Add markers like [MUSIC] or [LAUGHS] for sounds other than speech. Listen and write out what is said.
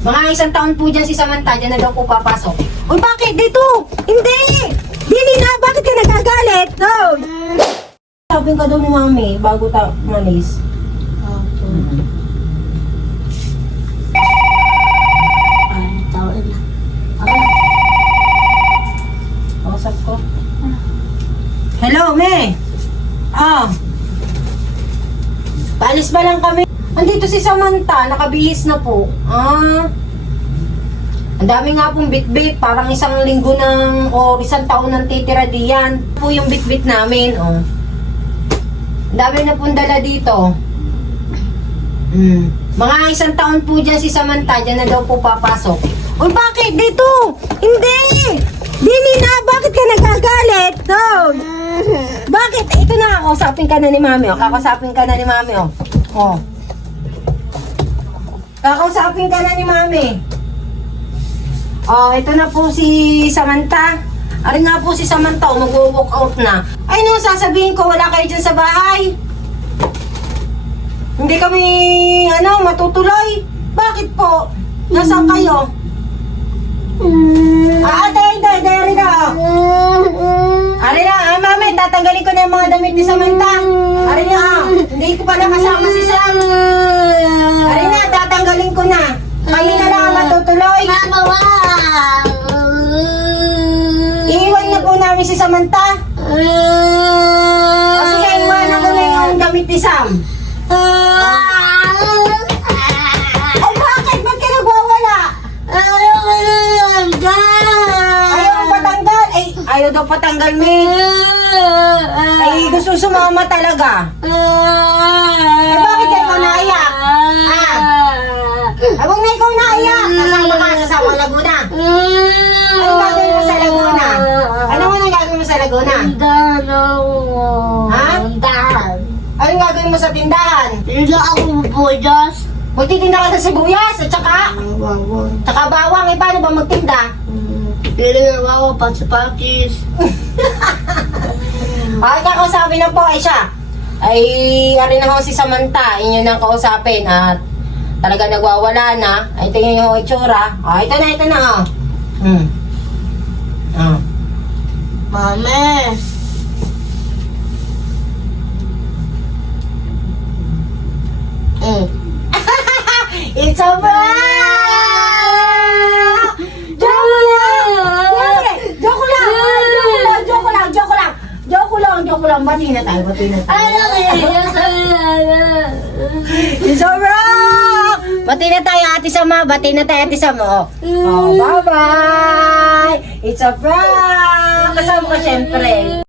Mga isang taon po dyan si Samantha, dyan na daw po papasok. Uy, bakit dito? Hindi! Dili na! Bakit ka nagagalit? No! Sabi ka daw ni Mami, bago ta malis. Kausap ko. Hello, Me! Ah. Paalis ba lang kami? Andito si Samantha, nakabihis na po. Ah. Ang dami nga pong bit-bit, parang isang linggo ng, o isang taon ng titira diyan. Po yung bit-bit namin, oh. Ang dami na pong dala dito. Hmm. Mga isang taon po dyan si Samantha, dyan na daw po papasok. Uy, bakit dito? Hindi! Dili na! Bakit ka nagagalit? No! [LAUGHS] Bakit? Ito na, kausapin ka na ni Mami, oh. Kakausapin ka na ni Mami, oh. Oh. Kakausapin ka na ni Mami. Oh, ito na po si Samantha. Ari nga po si Samantha, oh, mag-walk out na. Ay, no, sasabihin ko, wala kayo dyan sa bahay. Hindi kami, ano, matutuloy. Bakit po? Nasaan kayo? Ah, ate, ate, ate, ari na, oh. Ari na, ah, mami, tatanggalin ko na yung mga damit ni Samantha. Ari na, ah. Hindi ko pala kasama si Sam. Namin si Samantha. O sige, iwanan ko na yung damit ni Sam. Ay, bakit? Ba't ka nagwawala? Ayaw ang patanggal. Ay, ayaw daw patanggal, me. Ay, gusto sumama talaga. Ay, bakit kayo manaiyak? Ah. Ay, huwag na ikaw naiyak. Sasama ka sa Sawang Laguna. Ano gagawin mo sa Laguna? Ano mo nang gagawin mo sa Laguna? Ha? Ano gagawin mo sa tindahan? Hindi ako bubudas. Magtitinda ka sa sibuyas at saka, saka bawang. Eh, paano ba magtinda? Hindi na ako patsipakis. Ay, [LAUGHS] kakausapin na po ay siya. Ay, ari na ho si Samantha, inyo nang kausapin at talaga nagwawala na. Ay, tingnan niyo ho itsura. Ah, ito na, ito na, oh. Hmm. Ah. Mami. It's a prank! Joke lang! Joke lang! Joke lang! Joke lang! Joke lang! Joke lang! Bati na tayo, bati na tayo. It's a prank! Bati na tayo, ate Sama. Bati na tayo, ate Sama. Oh, bye-bye! It's a prank! Kasama ka, syempre.